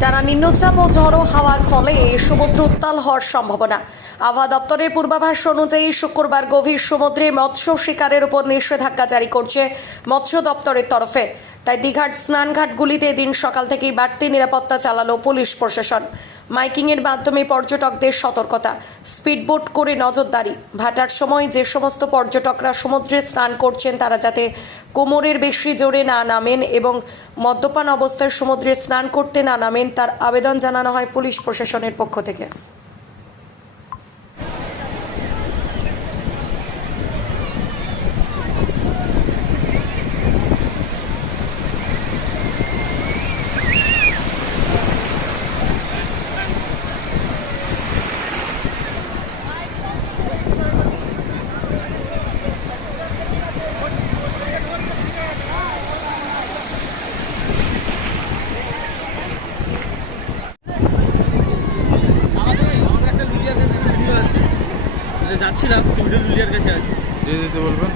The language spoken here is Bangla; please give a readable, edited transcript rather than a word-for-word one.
টানা নিম্নচাপ ও ঝড়ো হাওয়ার ফলে সমুদ্র উত্তাল হওয়ার সম্ভাবনা। আবহাওয়া দপ্তরের পূর্বাভাস অনুযায়ী শুক্রবার গভীর সমুদ্রে মৎস্য শিকারের উপর নিষেধাজ্ঞা জারি করছে মৎস্য দপ্তরের তরফে। তাই দীঘার স্নানঘাটগুলিতে এদিন সকাল থেকেই বাড়তি নিরাপত্তা চালালো পুলিশ প্রশাসন। মাইকিংয়ের মাধ্যমে পর্যটকদের সতর্কতা, স্পিডবোট করে নজরদারি, ভাটার সময় যে সমস্ত পর্যটকরা সমুদ্রে স্নান করছেন তারা যাতে কোমরের বেশি জোরে না নামেন এবং মদ্যপান অবস্থায় সমুদ্রে স্নান করতে না নামেন তার আবেদন জানানো হয় পুলিশ প্রশাসনের পক্ষ থেকে। যাচ্ছিলাম সিভিল লুলিয়ার কাছে আছে দিয়ে দিতে বলবেন।